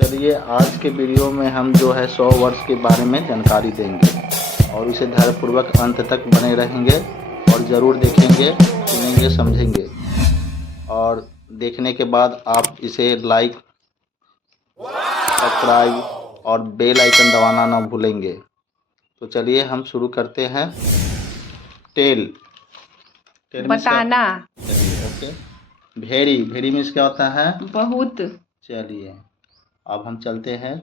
चलिए आज के वीडियो में हम जो है 100 वर्ड्स के बारे में जानकारी देंगे और इसे ध्यानपूर्वक अंत तक बने रहेंगे और ज़रूर देखेंगे, सुनेंगे, समझेंगे और देखने के बाद आप इसे लाइक, सब्सक्राइब और बेल आइकन दबाना ना भूलेंगे। तो चलिए हम शुरू करते हैं। टेल टेल मीन्स बताना। चलिए ओके। भेड़ी भेड़ी मीन्स क्या होता है? बहुत। चलिए अब हम चलते हैं।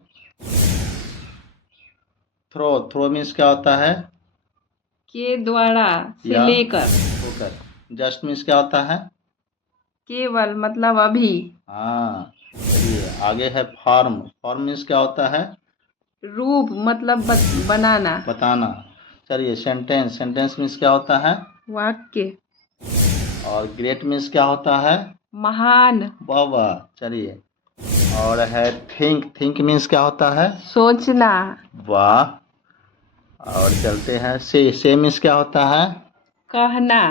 थ्रो थ्रो मीन्स क्या होता है? के द्वारा से या लेकर। होकर। जस्ट मीन्स क्या होता है? केवल मतलब अभी। हाँ चलिए आगे है। फॉर्म फॉर्म मीन्स क्या होता है? रूप मतलब बनाना। बताना। चलिए सेंटेंस सेंटेंस मीन्स क्या होता है? वाक्य। और ग्रेट मीन्स क्या होता है? महान। वाह वाह। चलिए और है थिंक थिंक मीन्स क्या होता है? सोचना। वाह। और चलते हैं। से मीन्स क्या होता है? कहना।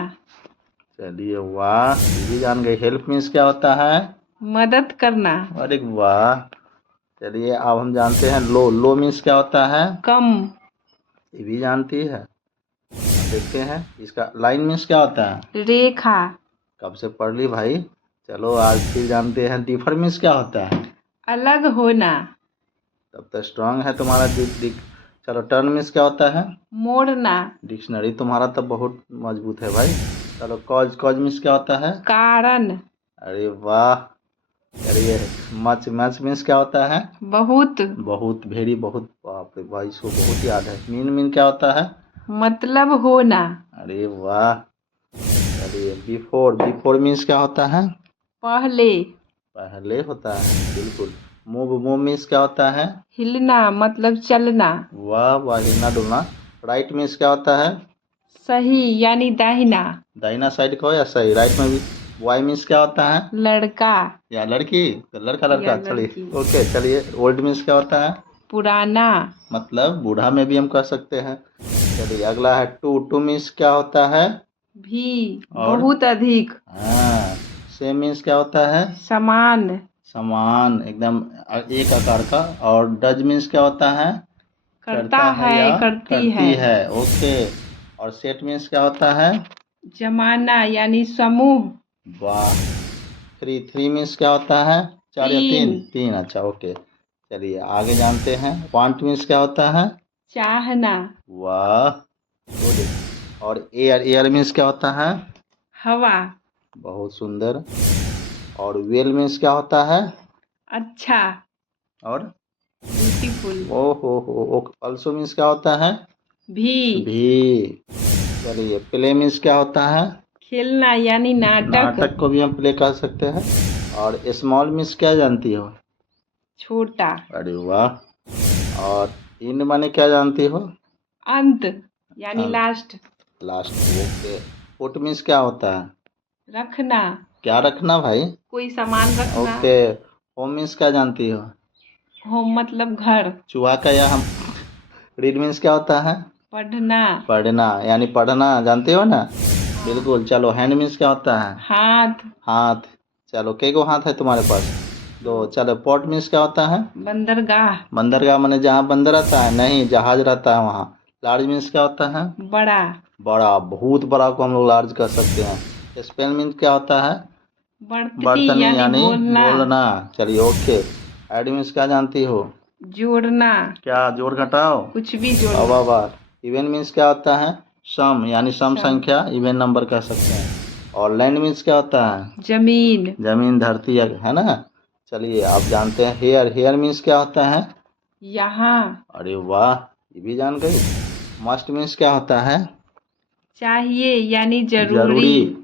चलिए वाह, ये भी जान गए। हेल्प मीन्स क्या होता है? मदद करना। अरे वाह। चलिए अब हम जानते हैं। लो लो मीन्स क्या होता है? कम। ये भी जानती है। अब देखते हैं इसका। लाइन मीन्स क्या होता है? रेखा। कब से पढ़ ली भाई। चलो आज फिर जानते हैं। डिफर मीन्स क्या होता है? अलग होना। तब तो स्ट्रांग है तुम्हारा दिख। चलो टर्न मीन्स क्या होता है? मोड़ना। डिक्शनरी तुम्हारा तो बहुत मजबूत है भाई। चलो कॉज कॉज मीन्स क्या होता है? कारण। अरे वाह। चलिए मच मैच मीन्स क्या होता है? बहुत। बहुत भेड़ी बहुत। बाप रे भाई, इसको बहुत याद है। मीन मीन क्या होता है? मतलब होना। अरे वाह। चलिए बिफोर बिफोर मीन्स क्या होता है? पहले। पहले होता है बिल्कुल। मूव मूव मीन्स क्या होता है? हिलना मतलब चलना। वाह वाह, हिलना डुलना। राइट मीन्स क्या होता है? सही यानी दाहिना। दाहिना साइड को या सही? राइट में भी। वाई मीन्स क्या होता है? लड़का या लड़की? तो लड़का या लड़का। चलिए लड़की। ओके। चलिए ओल्ड मीन्स क्या होता है? पुराना। मतलब बूढ़ा में भी हम कह सकते हैं। चलिए अगला है। टू टू मीन्स क्या होता है? भी। और बहुत अधिक। हाँ। सेम मीन्स क्या होता है? समान। समान एकदम एक आकार का। और डज मीन्स क्या होता है? करता करता है या है करती करती है। है। ओके। और सेट मीन्स क्या होता है? जमाना यानी समूह। वाह। थ्री थ्री मीन्स क्या होता है? चार या तीन। तीन? तीन, अच्छा ओके। चलिए आगे जानते हैं। वांट मीन्स क्या होता है? चाहना। वाह गुड। और एयर एयर मीन्स क्या होता है? हवा। बहुत सुंदर। और वेल मीन्स क्या होता है? अच्छा। और ब्यूटीफुल। ओ हो। ऑल्सो मीन्स क्या होता है? भी। भी। चलिए प्ले मीन्स क्या होता है? खेलना यानी नाटक। नाटक को भी हम प्ले कर सकते हैं। और स्मॉल मीन्स क्या जानती हो? छोटा। अरे वाह। और इन माने क्या जानती हो? अंत यानी अंत। Last. Last okay. Put means क्या होता है? रखना। क्या रखना भाई? कोई सामान रखना। ओके। होम मीन्स क्या जानती हो? होम मतलब घर। चूहा का या हम। रीड मीन्स क्या होता है? पढ़ना। पढ़ना यानी पढ़ना, जानते हो ना? हाँ। बिल्कुल। चलो हैंड मीन्स क्या होता है? हाथ। हाथ। चलो कई को हाथ है तुम्हारे पास? दो। दो। चलो पोर्ट मीन्स क्या होता है? बंदरगाह। बंदरगाह माने जहाँ बंदर रहता है? नहीं, जहाज रहता है वहाँ। लार्ज मीन्स क्या होता है? बड़ा। बड़ा, बहुत बड़ा को हम लोग लार्ज कर सकते हैं। स्पेल मीन्स क्या होता है? बर्तनी बर्तनी यानी यानी बोलना। बोलना। चलिए ओके। ऐड मीन्स क्या जानती हो? जोड़ना। क्या जोड़ घटाओ? कुछ भी वाह जोड़ना। वाह वाह। इवन मीन्स क्या होता है? सम यानी सम सम। संख्या, इवन नंबर कह सकते हैं। और लैंड मीन्स क्या होता है? जमीन। जमीन, धरती है ना? चलिए आप जानते हैं। हेयर हेयर मीन्स क्या होता है? यहाँ। अरे वाह, ये भी जान गई। मस्ट मीन्स क्या होता है? चाहिए यानी जरूरी। जरूरी।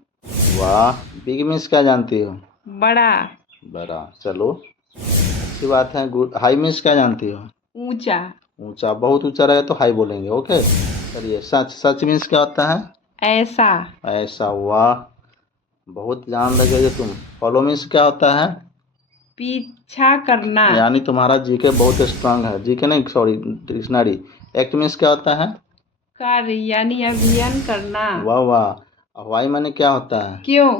वाह। बिग मीन्स क्या जानती हो? बड़ा। बड़ा। चलो अच्छी बात है। गुड। हाई मीन्स क्या जानती हो? ऊंचा। ऊंचा, बहुत ऊंचा रहे तो हाई बोलेंगे। ओके। चलिए सच सच मीन्स क्या होता है? ऐसा। ऐसा। वाह, बहुत जान लगे जो तुम। फॉलो मीन्स क्या होता है? पीछा करना। यानी तुम्हारा जीके बहुत स्ट्रांग है। जीके नहीं, सॉरी, डिक्शनरी। एक्ट मीन्स क्या होता है? कार्य यानी अभियान करना। वाह वाह। हवाई माने क्या होता है? क्यों।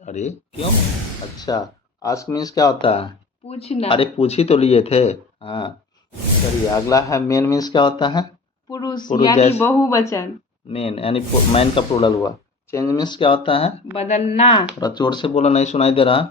अरे क्यों? अच्छा। आस्क मीन्स क्या होता है? पूछना, अरे पूछ ही तो लिए थे। हाँ चलिए अगला है मेन मीन्स क्या होता है? पुरुष पुरुष यानी जैसे- बहुवचन, मेन यानी मैन का प्लूरल हुआ। चेंज मीन्स क्या होता है? बदलना, थोड़ा जोर से बोलो, नहीं सुनाई दे रहा।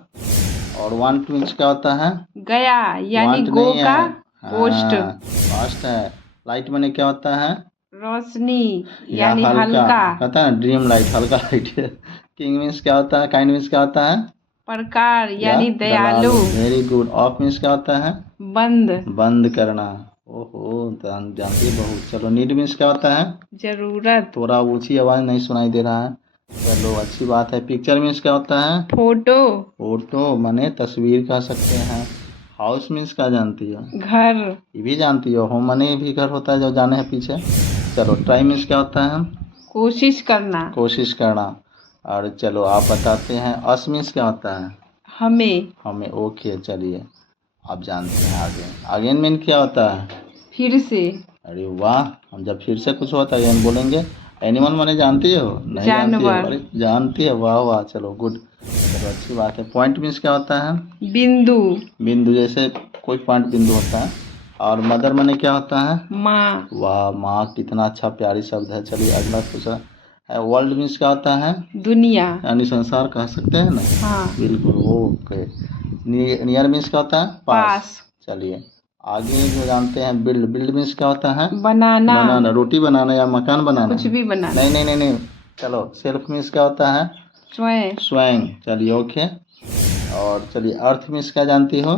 और वांट मीन्स क्या होता है? गया यानी वांट गो नहीं का है, पोस्ट, पास्ट है। लाइट माने क्या होता है? रोशनी या यानी हल्का, कहता है ड्रीम लाइट, हल्का लाइट। किंग मीन्स क्या होता है? काइंड मीन्स क्या होता है? प्रकार यानी दयालु, वेरी गुड। ऑफ मीन्स क्या होता है? बंद, बंद करना। ओहो जानती है बहुत। चलो नीड मीन्स क्या होता है? जरूरत, थोड़ा ऊंची आवाज, नहीं सुनाई दे रहा है। चलो अच्छी बात है। पिक्चर मीन्स क्या होता है? फोटो, फोटो माने तस्वीर कह सकते हैं। हाउस मीन्स क्या जानती हो? घर, ये भी जानती हो। होम माने भी घर होता है जो जाने हैं पीछे। चलो ट्राई मीन्स क्या होता है? कोशिश करना, कोशिश करना। और चलो आप बताते हैं अस मीन्स क्या होता है? हमें, ओके चलिए आप जानते हैं आगे। अगेन मीन क्या होता है? फिर से, अरे वाह, हम जब फिर से कुछ होता है अगेन बोलेंगे। एनिमल माने जानती हो? नहीं जानती हो? जानवर, अरे जानती है, वाह वाह, चलो गुड। चलो अच्छी बात है। पॉइंट मीन्स क्या होता है? बिंदु, बिंदु, जैसे कोई पॉइंट बिंदु होता है। और मदर माने क्या होता है? माँ, वाह, माँ कितना अच्छा प्यारी शब्द है। चलिए अगला पूछा है। वर्ल्ड मीन्स क्या होता है? दुनिया, यानी संसार कह सकते हैं ना। हाँ, बिल्कुल ओके। नियर मीन्स क्या होता है? पास, चलिए आगे जो जानते हैं बिल्ड। बिल्ड मीन्स क्या होता है? बनाना, बनाना, रोटी बनाना या मकान बनाना? कुछ भी बनाना, नहीं नहीं नहीं नहीं। चलो सेल्फ मीन्स क्या होता है? स्वयं, स्वयं। चलिए ओके। और चलिए अर्थ मीन्स क्या जानती हो?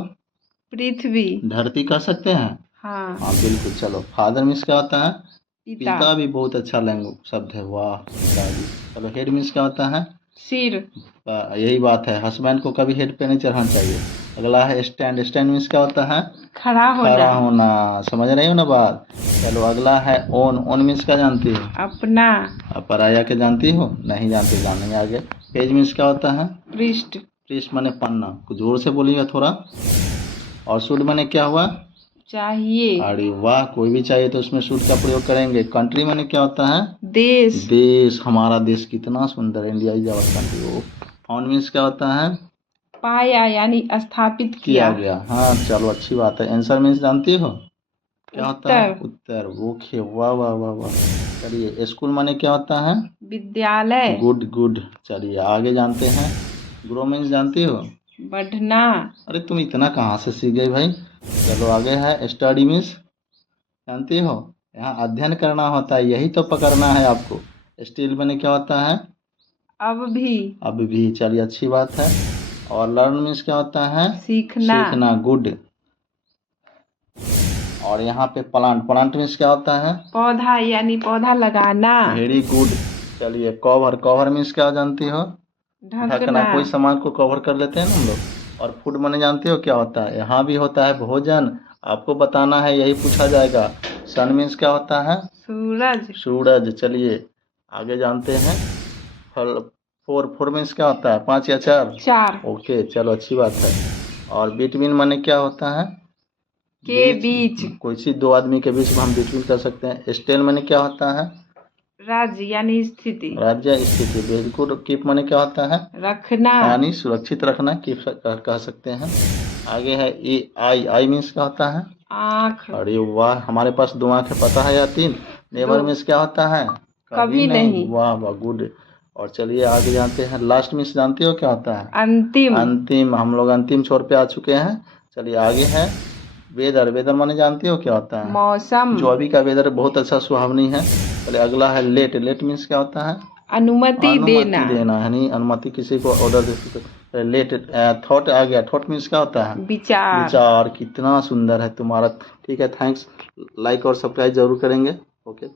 पृथ्वी, धरती कह सकते हैं। हाँ, हाँ बिल्कुल। चलो फादर मीन्स क्या होता है? पिता, पिता भी बहुत अच्छा लैंग्वेज शब्द है, वाह पिताजी। चलो हेड मीन्स क्या होता है? सिर, यही बात है, हस्बैंड को कभी हेड पे नहीं चढ़ाना चाहिए। अगला है स्टैंड। स्टैंड मीन्स क्या होता है? खड़ा खड़ा होना, होना। समझ रही हो ना बात? चलो अगला है ओन। ओन मीन्स क्या जानती हो? अपना, अब पराया के जानती हो? नहीं जानती, जानेंगे आगे। पेज मीन्स क्या होता है? पृष्ठ, पृष्ठ माने पन्ना। कुछ जोर से बोलिएगा थोड़ा। और शुड माने क्या हुआ? चाहिए, अरे वाह, कोई भी चाहिए तो उसमें शुड का प्रयोग करेंगे। कंट्री माने क्या होता है? देश, देश। हमारा देश कितना सुंदर है, India is our country. Found means क्या होता है? पाया यानी स्थापित किया किया, गया। हाँ चलो अच्छी बात है। आंसर मीन्स जानती हो? क्या होता है? उत्तर, उत्तर। ओके वाह वाह वाह वाह। चलिए स्कूल माने क्या होता है? विद्यालय, गुड गुड। चलिए आगे जानते हैं। ग्रो मीन्स जानती हो? बढ़ना, अरे तुम इतना कहाँ से सीख गए भाई। चलो आगे है स्टडी मीन्स जानती हो? यहाँ अध्ययन करना होता है, यही तो पकड़ना है आपको। स्टिल माने क्या होता है? अब भी, अब भी। चलिए अच्छी बात है। और लर्न मीन्स क्या होता है? सीखना, सीखना। गुड। और यहाँ पे प्लांट। प्लांट मीन्स क्या होता है? पौधा यानी पौधा लगाना, वेरी गुड। चलिए कवर। कवर मीन्स क्या जानती हो? ढकना। कोई सामान को कवर कर लेते हैं ना हम लोग। और फूड माने जानते हो क्या होता है? यहाँ भी होता है भोजन। आपको बताना है, यही पूछा जाएगा। सन मीन्स क्या होता है? सूरज, सूरज। चलिए आगे जानते हैं। फल। फोर मीन्स क्या होता है? 5 या 4? 4, ओके चलो अच्छी बात है। और बिटवीन माने क्या होता है? के बीच, कोई सी दो आदमी के बीच में हम बिटवीन कर सकते हैं। स्टेल माने क्या होता है? राज्य यानी स्थिति, राज्य, स्थिति। बिल्कुल। कीप माने क्या होता है? रखना, यानी सुरक्षित रखना, कीप कह सकते हैं। आगे है ए आई। आई मीन्स क्या होता है? आँख, अरे वाह, हमारे पास 2 आँखें पता है या 3? नेवर 2, मीन्स क्या होता है? कभी नहीं। वाह वाह गुड। और चलिए आगे जानते हैं। लास्ट मीन्स जानते हो क्या होता है? अंतिम, अंतिम। हम लोग अंतिम छोर पे आ चुके हैं। चलिए आगे है वेदर। वेदर माने जानते हो क्या होता है? मौसम, जो अभी का वेदर बहुत अच्छा सुहावनी है। चलिए अगला है लेट। लेट मीन्स क्या होता है? अनुमति देना, देना, यानी अनुमति किसी को ऑर्डर दे। लेट। थॉट आ गया। थॉट मीन्स क्या होता है? विचार, विचार। कितना सुंदर है तुम्हारा। ठीक है, थैंक्स। लाइक और सब्सक्राइब जरूर करेंगे। ओके।